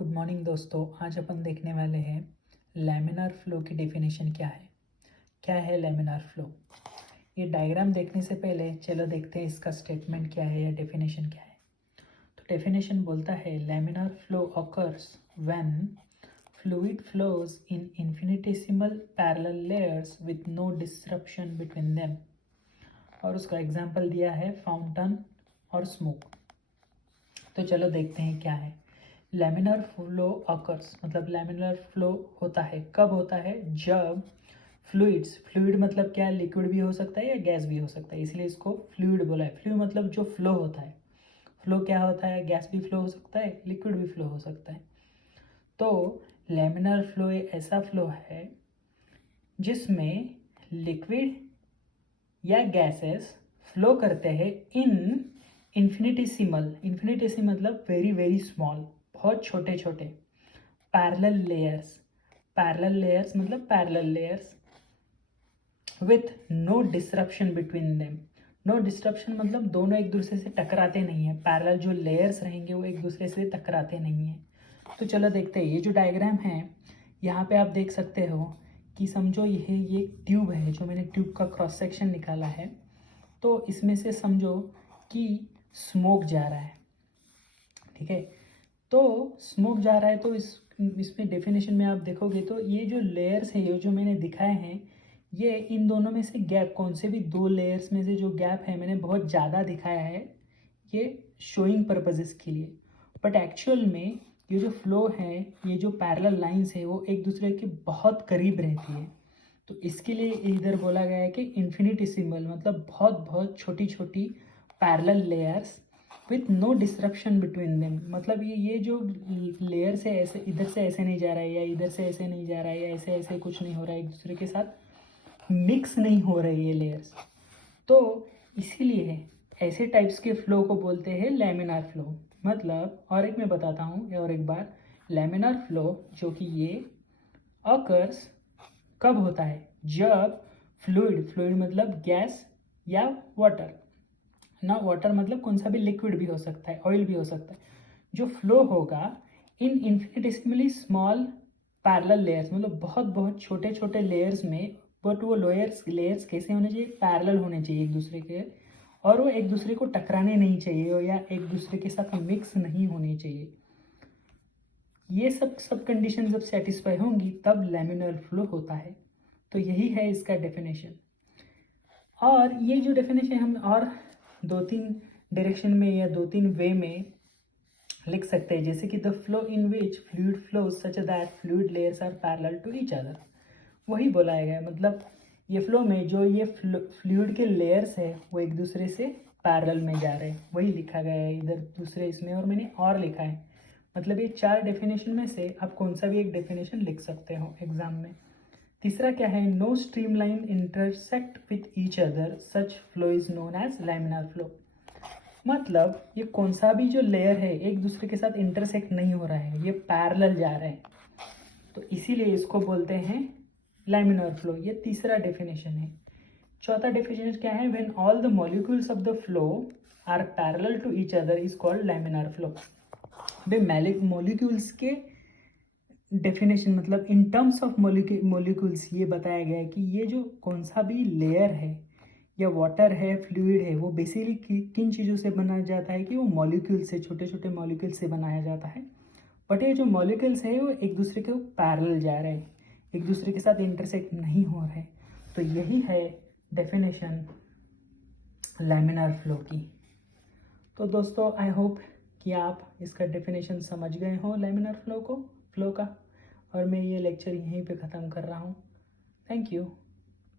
Good morning दोस्तों। आज अपन देखने वाले हैं लैमिनार फ्लो की डेफिनेशन क्या है लैमिनार फ्लो। ये डायग्राम देखने से पहले चलो देखते हैं इसका स्टेटमेंट क्या है या डेफिनेशन क्या है। तो डेफिनेशन बोलता है laminar flow occurs when fluid flows in infinitesimal parallel layers with no disruption between them. और उसका एग्जांपल दिया है फाउंटेन और स्मोक। तो चलो देखते हैं क्या है। लैमिनार फ्लो ऑकर्स मतलब लैमिनार फ्लो होता है कब होता है, जब फ्लूइड मतलब क्या, लिक्विड भी हो सकता है या गैस भी हो सकता है, इसलिए इसको फ्लूइड बोला है। फ्लूइड मतलब जो फ्लो होता है। फ्लो क्या होता है, गैस भी फ्लो हो सकता है, लिक्विड भी फ्लो हो सकता है। तो लैमिनार फ्लो एक ऐसा फ्लो है जिसमें लिक्विड या गैसेस फ्लो करते हैं इन इन्फिनिटेसिमल मतलब वेरी वेरी स्मॉल, बहुत छोटे छोटे पैरेलल लेयर्स मतलब parallel layers with no disruption between them. No disruption मतलब दोनों एक दूसरे से टकराते नहीं है। पैरेलल जो लेयर्स रहेंगे वो एक दूसरे से टकराते नहीं है। तो चलो देखते हैं। ये जो डायग्राम है यहाँ पे आप देख सकते हो कि समझो ये ट्यूब है, जो मैंने ट्यूब का क्रॉस सेक्शन निकाला है। तो इसमें से समझो कि स्मोक जा रहा है, ठीक है। तो स्मोक जा रहा है तो इसमें डेफिनेशन में आप देखोगे तो ये जो लेयर्स है, ये जो मैंने दिखाए हैं, ये इन दोनों में से गैप, कौन से भी दो लेयर्स में से जो गैप है मैंने बहुत ज़्यादा दिखाया है, ये शोइंग पर्पजेस के लिए। बट एक्चुअल में ये जो फ्लो है, ये जो पैरेलल लाइंस है, वो एक दूसरे के बहुत करीब रहती है। तो इसके लिए इधर बोला गया है कि इन्फिनिटेसिमल मतलब बहुत बहुत छोटी छोटी parallel layers with no disruption between them. मतलब ये जो लेयर्स है, ऐसे इधर से ऐसे नहीं जा रहा है या इधर से ऐसे नहीं जा रहा है या ऐसे ऐसे कुछ नहीं हो रहा है, एक दूसरे के साथ मिक्स नहीं हो रहे ये लेयर्स। तो इसीलिए ऐसे टाइप्स के फ्लो को बोलते हैं लैमिनार फ्लो। मतलब और एक मैं बताता हूँ और एक बार, लैमिनार फ्लो जो कि ये ऑकर्स कब होता है, जब फ्लूइड मतलब गैस या वाटर ना, वाटर मतलब कौन सा भी लिक्विड भी हो सकता है, ऑयल भी हो सकता है, जो फ्लो होगा इन इन्फिनिटेसिमली स्मॉल पैरेलल लेयर्स मतलब बहुत बहुत छोटे छोटे लेयर्स में। बट वो लेयर्स कैसे होने चाहिए, पैरेलल होने चाहिए एक दूसरे के, और वो एक दूसरे को टकराने नहीं चाहिए या एक दूसरे के साथ मिक्स नहीं होने चाहिए। ये सब कंडीशन जब सेटिस्फाई होंगी तब लैमिनार फ्लो होता है। तो यही है इसका डेफिनेशन। और ये जो डेफिनेशन हम और दो तीन डायरेक्शन में या दो तीन वे में लिख सकते हैं, जैसे कि the flow in which fluid flows such that fluid layers are parallel to each other. वही बोला गया है, मतलब ये फ्लो में जो ये फ्लूइड के लेयर्स है वो एक दूसरे से पैरेलल में जा रहे हैं, वही लिखा गया है इधर दूसरे इसमें। और मैंने और लिखा है, मतलब ये चार डेफिनेशन में से आप कौन सा भी एक डेफिनेशन लिख सकते हो एग्जाम में। तीसरा क्या है, no streamline intersect with each other such flow is known as laminar flow. मतलब ये कौन सा भी जो लेयर है एक दूसरे के साथ इंटरसेक्ट नहीं हो रहा है, ये पैरेलल जा रहा है, तो इसीलिए इसको बोलते हैं लैमिनार फ्लो। ये तीसरा डेफिनेशन है। चौथा डेफिनेशन क्या है, when all the molecules of the flow are parallel to each other is called laminar flow. भाई मॉलिक्यूल्स के डेफिनेशन मतलब इन टर्म्स ऑफ मॉलिक्यूल्स ये बताया गया है कि ये जो कौन सा भी लेयर है या वाटर है, फ्लूइड है, वो बेसिकली किन चीज़ों से बनाया जाता है कि वो मॉलिक्यूल से, छोटे छोटे मॉलिक्यूल से बनाया जाता है। बट ये जो मॉलिक्यूल्स है वो एक दूसरे के पैरेलल जा रहे हैं, एक दूसरे के साथ इंटरसेक्ट नहीं हो रहे। तो यही है डेफिनेशन लैमिनार फ्लो की। तो दोस्तों आई होप कि आप इसका डेफिनेशन समझ गए हो लैमिनार फ्लो का। और मैं ये लेक्चर यहीं पे ख़त्म कर रहा हूँ। Thank you.